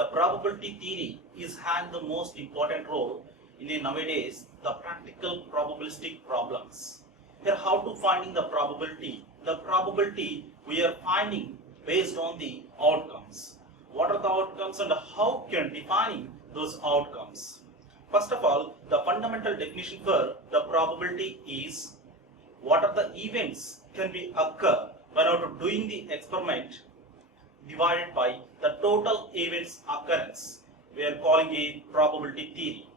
the probability theory is having the most important role in nowadays the practical probabilistic problems. Here, how to finding the probability? The probability we are finding based on the outcomes. What are the outcomes and how can defining those outcomes? First of all, the fundamental definition for the probability is what are the events can be occur when out doing the experiment divided by the total events occurrence. We are calling a probability theory.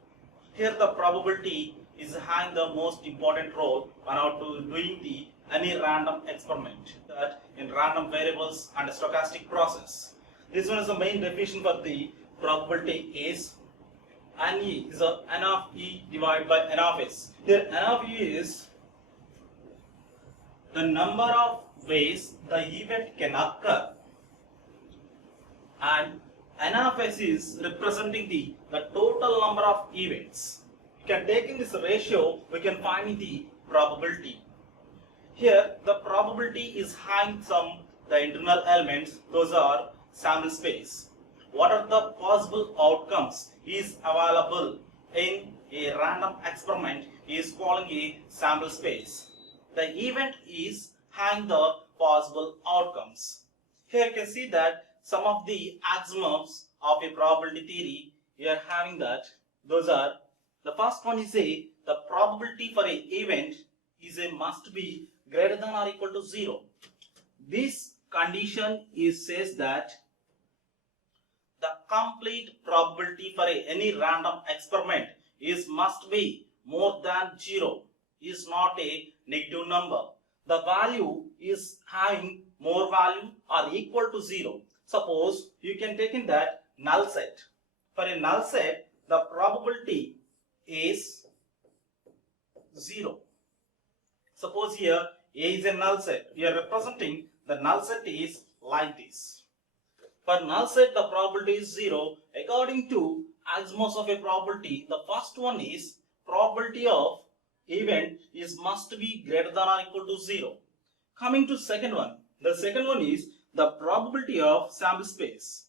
Here the probability is having the most important role when out doing the any random experiment that in random variables and a stochastic process. This one is the main definition for the probability is NE is a N of E divided by N of S. Here N of E is the number of ways the event can occur and N of S is representing the total number of events. You can take in this ratio, we can find the probability. Here the probability is having the internal elements, those are sample space. What are the possible outcomes is available in a random experiment is calling a sample space. The event is having the possible outcomes. Here you can see that some of the axioms of a probability theory we are having that those are the first one is the probability for an event is must be greater than or equal to 0. This condition says that the complete probability for any random experiment is must be more than 0, is not a negative number. The value is having more value or equal to 0. Suppose you can take in that null set. For a null set, the probability is 0. Suppose here A is a null set. We are representing the null set is like this. For null set, the probability is 0. According to axioms of a probability, the first one is probability of event is must be greater than or equal to 0. Coming to second one, the second one is the probability of sample space.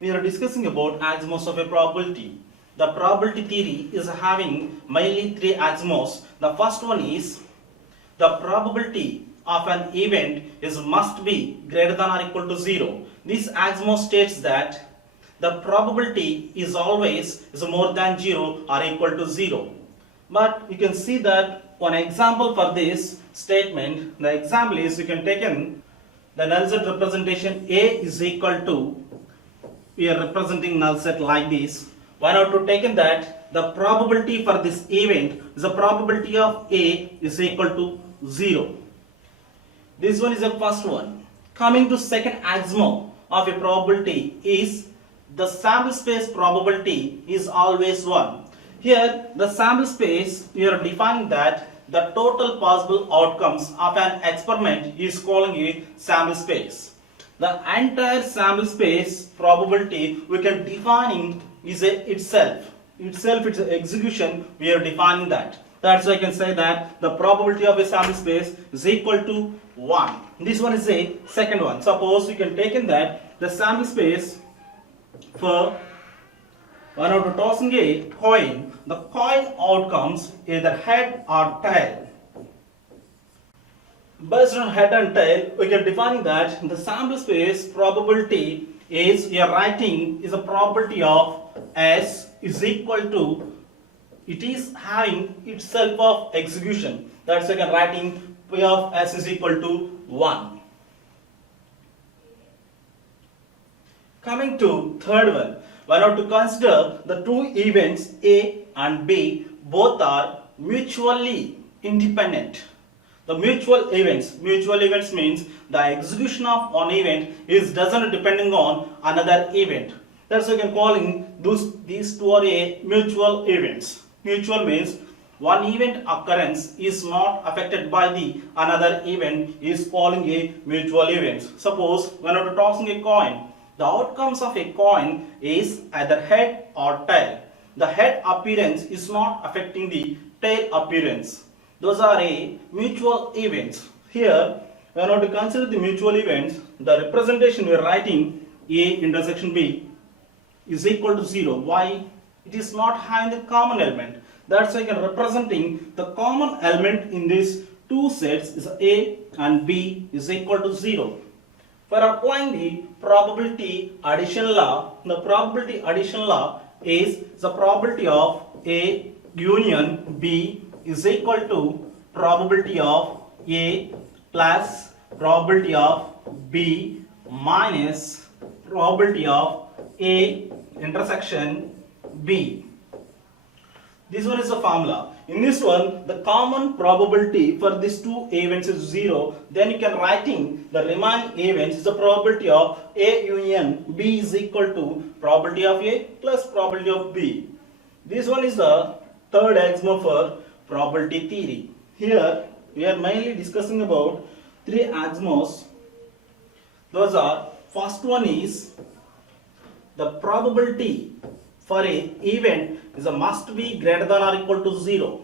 We are discussing about axioms of a probability. The probability theory is having mainly three axioms. The first one is the probability of an event is must be greater than or equal to 0. This axiom states that the probability is always more than 0 or equal to 0. But you can see that one example for this statement, the example is you can take in the null set representation A is equal to, we are representing null set like this. Why not to take in that the probability for this event is the probability of A is equal to 0. This one is the first one. Coming to second axiom of a probability is the sample space probability is always 1. Here the sample space we are defining that the total possible outcomes of an experiment is calling it sample space. The entire sample space probability we can defining is itself its execution we are defining that. That's why I can say that the probability of a sample space is equal to 1. This one is a second one. Suppose you can take in that the sample space for when out of tossing a coin, the coin outcomes either head or tail. Based on head and tail, we can define that the sample space probability is we are writing is a probability of S is equal to it is having itself of execution. That's why I am writing P of S is equal to 1. Coming to third one, we have to consider the two events A and B both are mutually independent. The mutual events means the execution of one event is doesn't depending on another event. That's why we can calling these two are a mutual events. Mutual means one event occurrence is not affected by the another event is calling a mutual event. Suppose when we are tossing a coin, the outcomes of a coin is either head or tail. The head appearance is not affecting the tail appearance. Those are a mutual events. Here, when we are to consider the mutual events, the representation we are writing A intersection B. is equal to 0. Why? It is not having the common element. That's why I can representing the common element in these two sets is A and B is equal to 0. For applying the probability addition law, the probability addition law is the probability of A union B is equal to probability of A plus probability of B minus probability of A intersection B. This one is the formula. In this one, the common probability for these two events is 0. Then you can writing the remaining events is the probability of A union B is equal to probability of A plus probability of B. This one is the third axiom for probability theory. Here we are mainly discussing about three axioms. Those are, first one is the probability for a event is a must be greater than or equal to 0.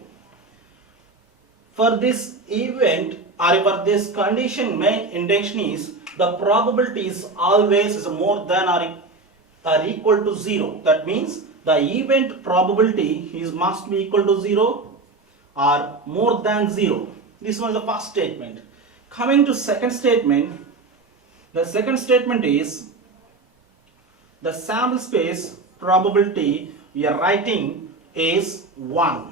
For this event or for this condition, main intention is the probability is always is more than or equal to 0. That means the event probability is must be equal to 0 or more than 0. This was the first statement. Coming to second statement, the second statement is the sample space probability we are writing is 1.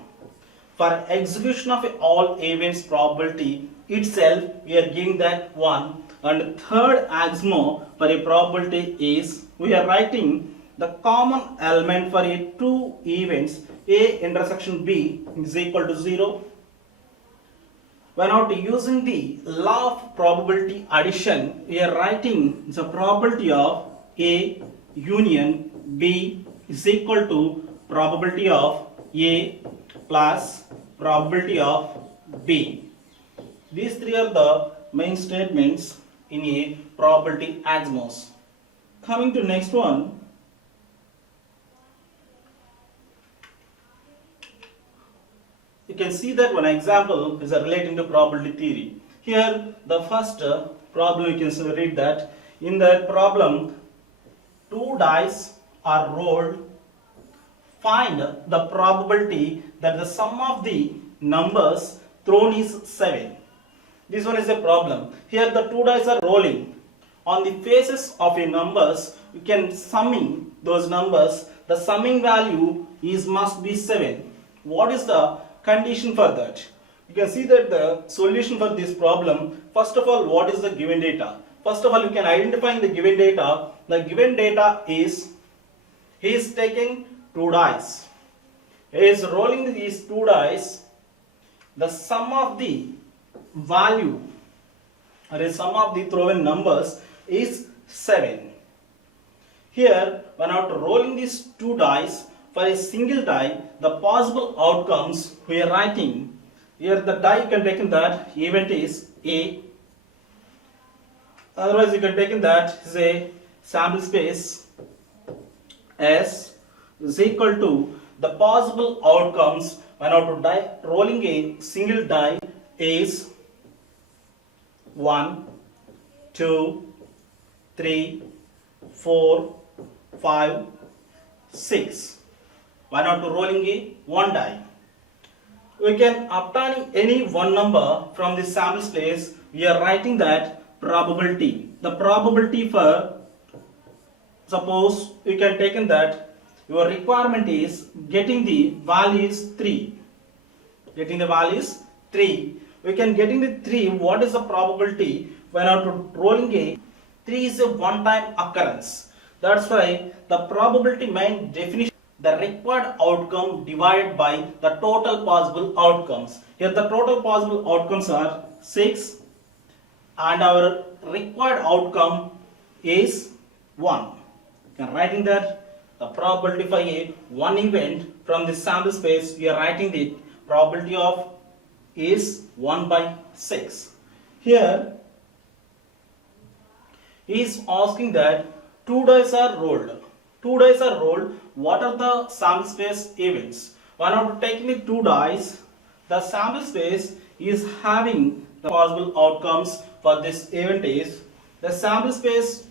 For execution of all events probability itself we are giving that 1. And third axiom for a probability is we are writing the common element for a two events A intersection B is equal to 0. When out using the law of probability addition, we are writing the probability of A union B is equal to probability of A plus probability of B. These three are the main statements in a probability axioms. Coming to next one, you can see that one example is relating to probability theory. Here the first problem you can read that in the problem two dice are rolled. Find the probability that the sum of the numbers thrown is 7. This one is a problem. Here the two dice are rolling. On the faces of a numbers, you can summing those numbers. The summing value is must be 7. What is the condition for that? You can see that the solution for this problem, first of all, what is the given data? First of all, you can identify the given data. The given data is he is taking two dice. He is rolling these two dice. The sum of the value or the sum of the thrown numbers is 7. Here, when after rolling these two dice for a single die, the possible outcomes we are writing. Here the die you can take in that event is A. Otherwise, you can take in that is a sample space S is equal to the possible outcomes when out to die rolling a single die is 1, 2, 3, 4, 5, 6. Why not to rolling a one die? We can obtain any one number from this sample space. We are writing that probability. The probability for, suppose you can take in that your requirement is getting the value is 3. Getting the value is 3. We can getting the 3. What is the probability when out rolling a 3 is a one-time occurrence. That's why the probability main definition the required outcome divided by the total possible outcomes. Here the total possible outcomes are 6 and our required outcome is 1. You can writing that the probability for a one event from this sample space we are writing the probability of is 1 by 6. Here he is asking that two dice are rolled. Two dice are rolled. What are the sample space events? When after taking the two dice, the sample space is having the possible outcomes for this event is the sample space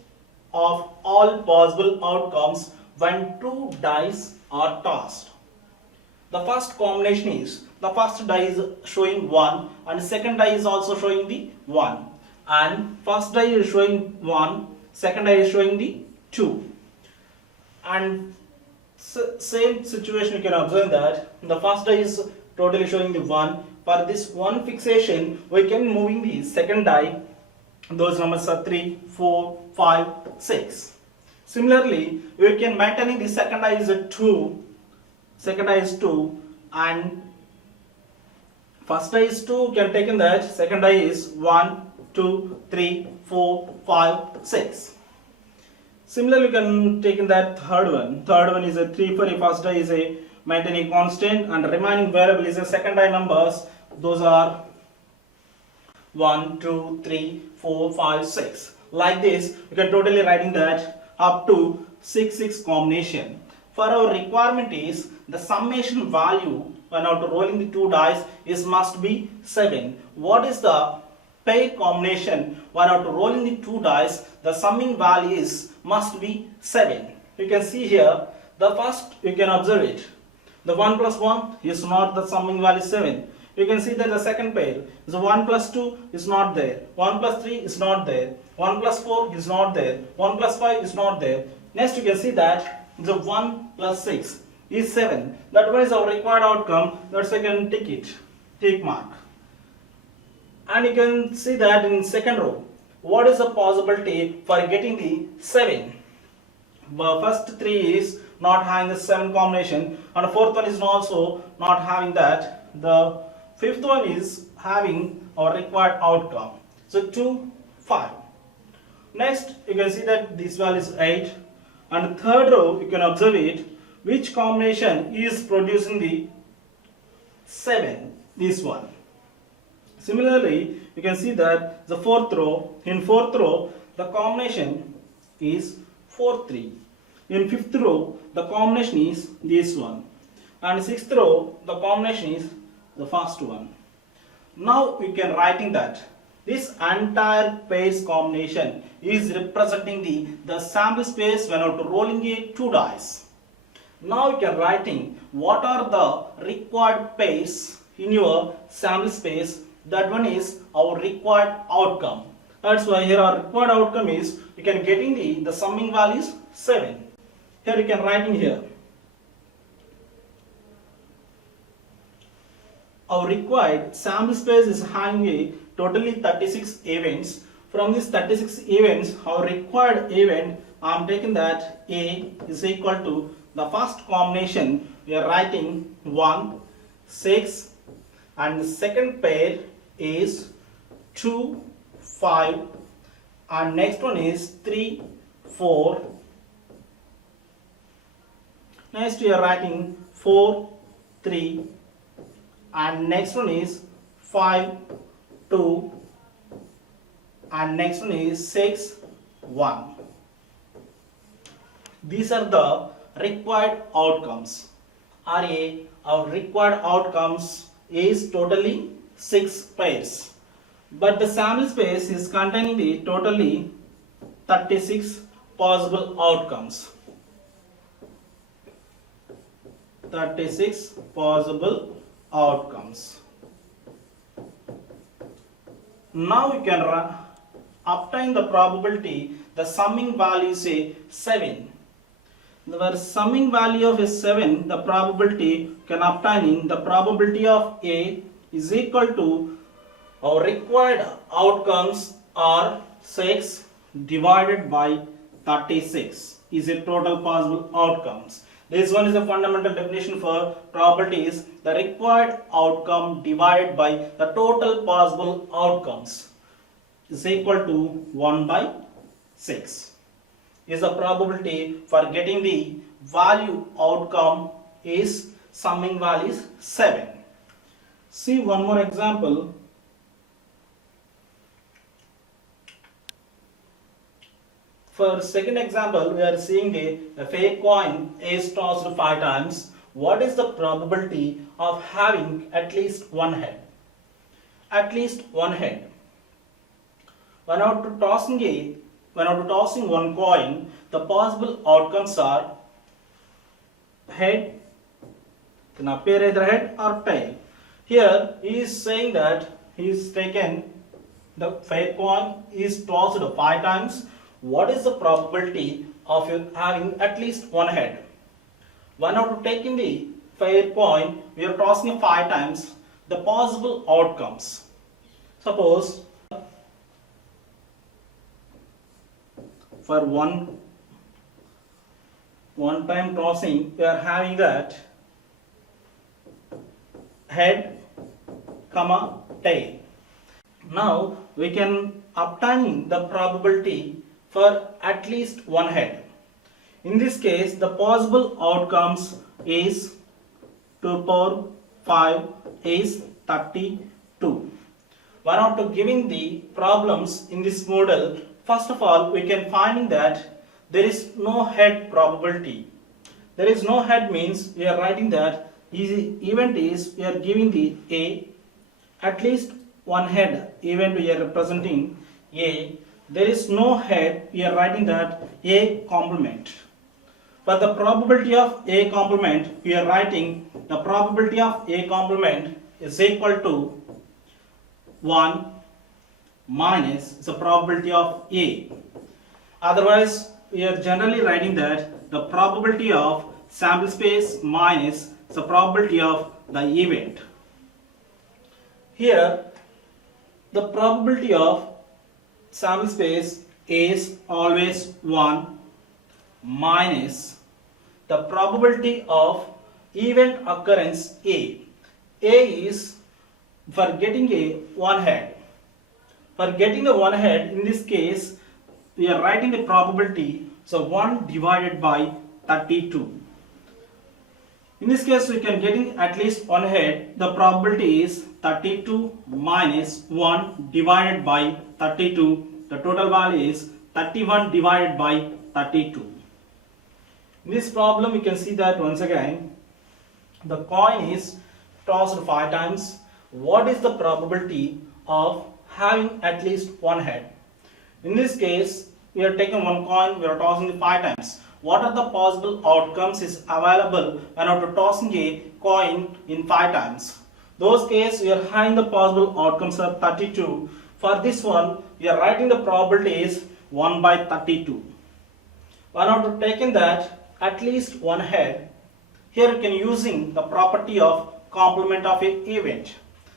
of all possible outcomes when two dice are tossed. The first combination is, the first die is showing 1 and second die is also showing the 1, and first die is showing 1, second die is showing the 2, and same situation you can observe that the first die is totally showing the 1. For this one fixation we can moving the second die, those numbers are 3, 4, 5, 6. Similarly we can maintaining the second die is a 2, second die is 2, and first die is 2, can take in that second die is 1, 2, 3, 4, 5, 6. Similarly you can take in that third one is a 3 for a first die is a maintaining constant, and remaining variable is a second die numbers, those are 1, 2, 3, 4, 5, 6. Like this you can totally writing that up to 6 combination. For our requirement is the summation value when out rolling the two dice is must be 7. What is the pair combination when out rolling the two dice? The summing value is must be 7. You can see here the first, you can observe it. The 1 plus 1 is not the summing value 7. You can see that the second pair is 1 plus 2 is not there, 1 plus 3 is not there, 1 plus 4 is not there, 1 plus 5 is not there. Next you can see that the 1 plus 6 is 7. That one is our required outcome. That's why you can tick mark. And you can see that in second row, what is the possibility for getting the 7? First 3 is not having the 7 combination, and the fourth one is also not having that. The fifth one is having our required outcome. So 2, 5. Next you can see that this value is 8, and the third row you can observe it, which combination is producing the 7, this one. Similarly you can see that the fourth row, in fourth row the combination is 4, 3. In fifth row the combination is this one, and sixth row the combination is the first one. Now we can writing that this entire pairs combination is representing the sample space when out rolling a two dice. Now you can writing what are the required pairs in your sample space. That one is our required outcome. That's why here our required outcome is, you can getting the summing value is 7. Here you can writing here. Our required sample space is having a totally 36 events. From these 36 events, our required event, I am taking that A is equal to the first combination. We are writing 1, 6, and the second pair is 2, 5, and next one is 3, 4. Next we are writing 4, 3, and next one is 5, 2, and next one is 6, 1. These are the required outcomes. Our required outcomes is totally 6 pairs, but the sample space is containing the totally 36 possible outcomes. 36 possible outcomes. Now you can obtain the probability. The summing value is a 7. The summing value of a 7, the probability can obtaining the probability of A is equal to our required outcomes are 6 divided by 36 is a total possible outcomes. This one is a fundamental definition for probabilities. The required outcome divided by the total possible outcomes is equal to 1 by 6. Is the probability for getting the value outcome is summing value is 7. See one more example. For second example, we are seeing a fake coin is tossed 5 times. What is the probability of having at least one head? At least one head. When out to tossing one coin, the possible outcomes are head, can appear either head or tail. Here he is saying that he is taken the fair coin is tossed 5 times. What is the probability of you having at least one head? When after taking the fair coin, we are tossing it 5 times. The possible outcomes. Suppose for one time tossing, we are having that head, comma, tail. Now we can obtain the probability for at least one head. In this case, the possible outcomes is 2 power 5 is 32. When after giving the problems in this model, first of all we can find that there is no head probability. There is no head means we are writing that event is we are giving the A, at least one head event we are representing A. There is no head, we are writing that A complement. For the probability of A complement, we are writing the probability of A complement is equal to 1 minus the probability of A. Otherwise, we are generally writing that the probability of sample space minus the probability of the event. Here, the probability of sample space is always 1 minus the probability of event occurrence A. A is for getting a one head. For getting the one head, in this case, we are writing the probability, so 1 divided by 32. In this case, we can getting at least one head. The probability is 32 minus 1 divided by 32. The total value is 31 divided by 32. In this problem, you can see that once again, the coin is tossed 5 times. What is the probability of having at least one head? In this case, we are taking one coin, we are tossing it 5 times. What are the possible outcomes is available when after tossing a coin in 5 times? Those cases, we are having the possible outcomes of 32. For this one, we are writing the probability is 1 by 32. When after taking that at least one head, here you can using the property of complement of an event.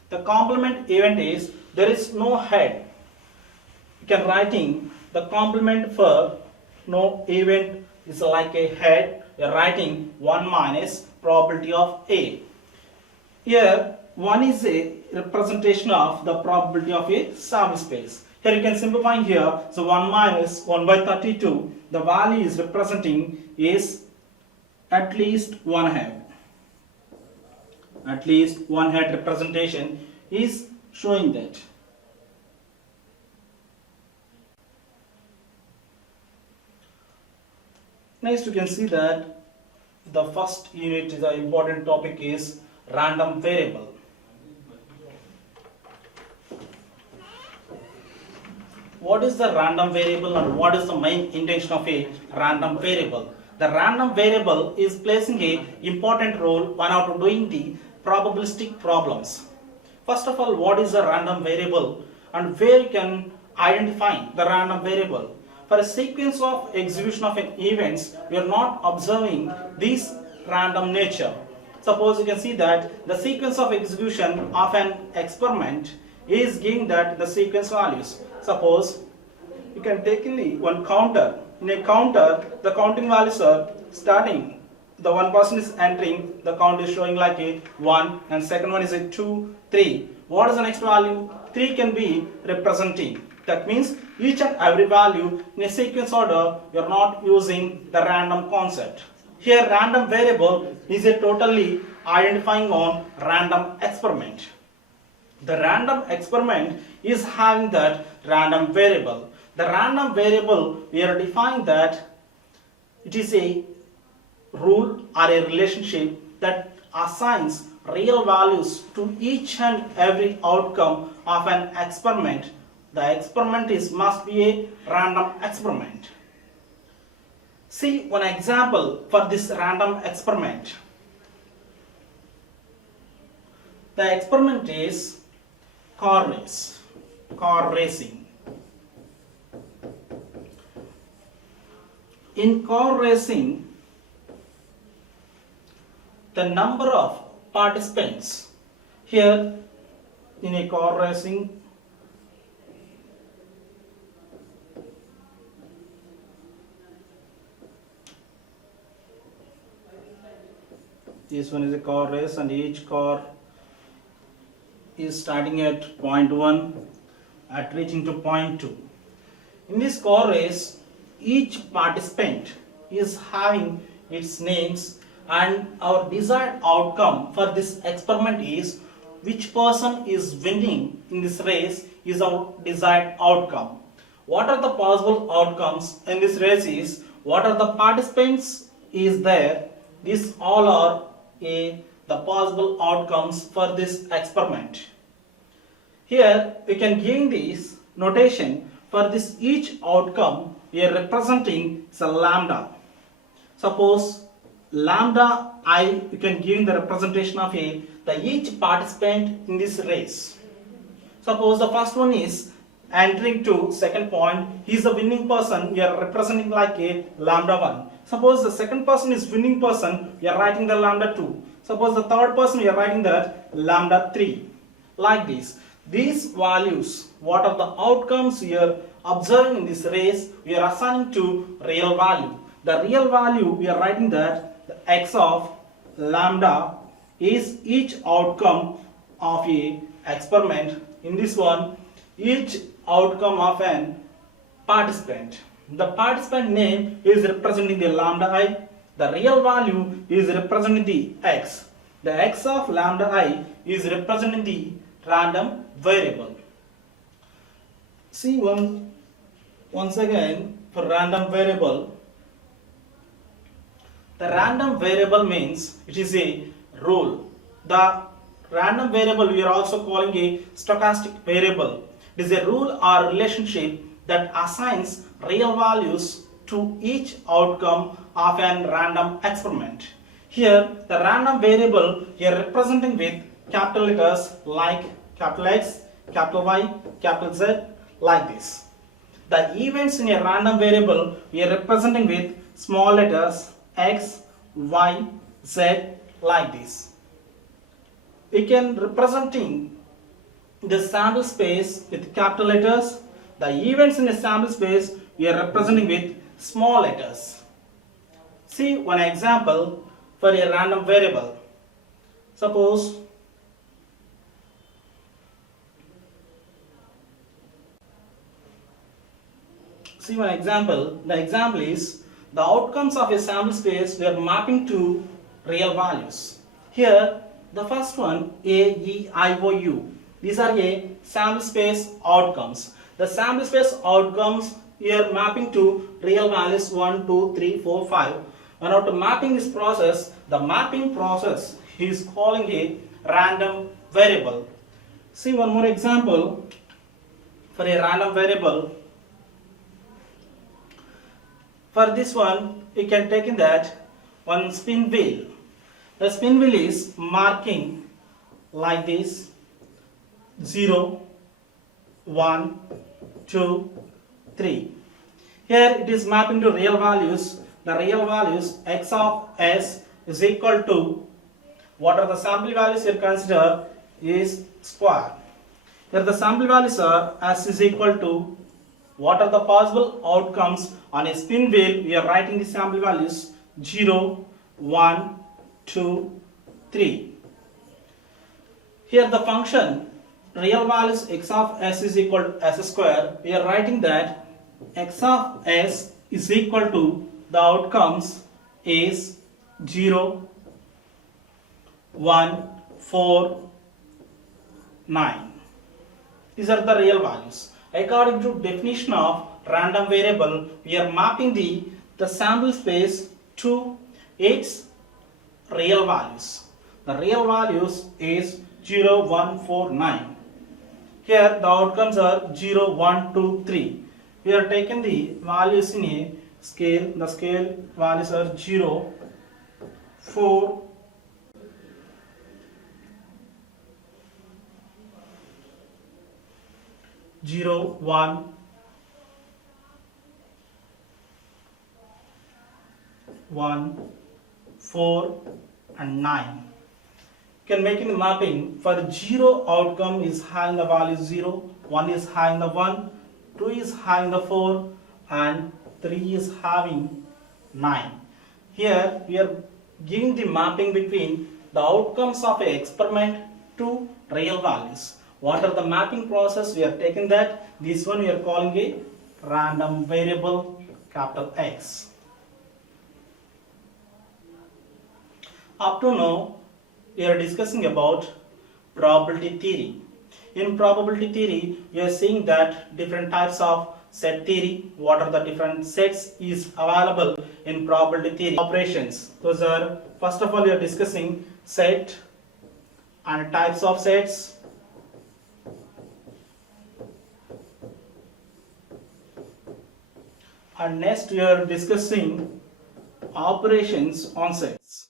The complement event is there is no head. You can writing the complement for no event is like a head. You are writing 1 minus probability of A. Here 1 is a representation of the probability of a sample space. Here you can simplify here. So 1 minus 1 by 32. The value is representing is at least one head. At least one head representation is showing that. Next, you can see that the first unit, the important topic is random variable. What is the random variable and what is the main intention of a random variable? The random variable is placing a important role when after doing the probabilistic problems. First of all, what is a random variable and where you can identify the random variable? For a sequence of execution of an events, we are not observing this random nature. Suppose you can see that the sequence of execution of an experiment is giving that the sequence values. Suppose you can take in the one counter. In a counter, the counting values are starting. The one person is entering, the count is showing like a 1 and second one is a 2, 3. What is the next value? 3 can be representing. That means each and every value in a sequence order, you are not using the random concept. Here random variable is a totally identifying on random experiment. The random experiment is having that random variable. The random variable, we are defining that it is a rule or a relationship that assigns real values to each and every outcome of an experiment. The experiment must be a random experiment. See one example for this random experiment. The experiment is car racing. In car racing, the number of participants here in a car racing, this one is a car race and each car is starting at point 1 at reaching to point 2. In this car race, each participant is having its names, and our desired outcome for this experiment is which person is winning in this race is our desired outcome. What are the possible outcomes in this race is what are the participants is there. These all are the possible outcomes for this experiment. Here we can gain this notation for this each outcome we are representing as a lambda. Suppose lambda I, you can give the representation of the each participant in this race. Suppose the first one is entering to second point, he is the winning person, we are representing like a lambda 1. Suppose the second person is winning person, we are writing the lambda 2. Suppose the third person, we are writing that lambda 3. Like this. These values, what are the outcomes we are observing in this race, we are assigning to real value. The real value, we are writing that the x of lambda is each outcome of a experiment. In this one, each outcome of an participant. The participant name is representing the lambda I. The real value is representing the x. The x of lambda I is representing the random variable. See once again for random variable. The random variable means it is a rule. The random variable we are also calling a stochastic variable. It is a rule or relationship that assigns real values to each outcome of an random experiment. Here the random variable we are representing with capital letters like capital X, capital Y, capital Z, like this. The events in a random variable we are representing with small letters X, Y, Z, like this. We can representing the sample space with capital letters. The events in a sample space we are representing with small letters. See one example for a random variable. Suppose see one example. The example is the outcomes of a sample space we are mapping to real values. Here the first one A, E, I, O, U. These are a sample space outcomes. The sample space outcomes we are mapping to real values 1, 2, 3, 4, 5. And after mapping this process, the mapping process is calling a random variable. See one more example for a random variable. For this one, we can take in that one spin wheel. The spin wheel is marking like this 0, 1, 2, 3. Here it is mapping to real values. The real values x of s is equal to what are the sample values here consider is square. Here the sample values are s is equal to what are the possible outcomes on a spin wheel. We are writing the sample values 0, 1, 2, 3. Here the function real values x of s is equal to s square. We are writing that x of s is equal to the outcomes is 0, 1, 4, 9. These are the real values. According to definition of random variable, we are mapping the sample space to its real values. The real values is 0, 1, 4, 9. Here the outcomes are 0, 1, 2, 3. We are taking the values in a scale. The scale values are 0, 4, 0, 1, 1, 4 and 9. You can make the mapping for 0 outcome is having the value 0, 1 is having the 1, 2 is having the 4 and 3 is having 9. Here we are giving the mapping between the outcomes of an experiment to real values. What are the mapping process? We are taking that. This one we are calling a random variable capital X. Up to now we are discussing about probability theory. In probability theory, we are seeing that different types of set theory, what are the different sets is available in probability theory operations. Those are, first of all, we are discussing set and types of sets. And next we are discussing operations on sets.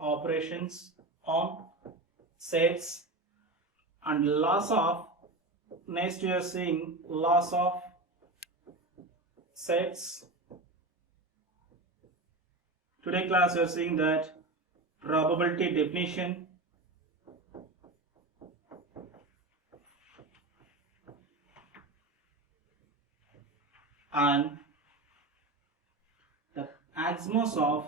Operations on sets and laws of, next we are seeing laws of sets. Today class we are seeing that probability definition, and the axioms of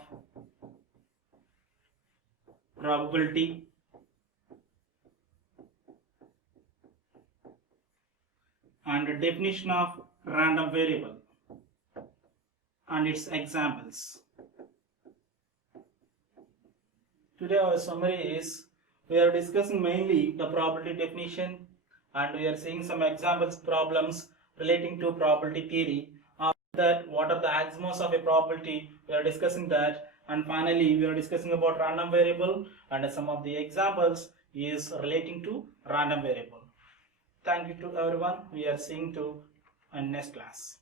probability, and the definition of random variable and its examples. Today our summary is, we are discussing mainly the probability definition and we are seeing some examples problems relating to probability theory. After that, what are the axioms of a probability, we are discussing that, and finally we are discussing about random variable and some of the examples is relating to random variable. Thank you to everyone. We are seeing to next class.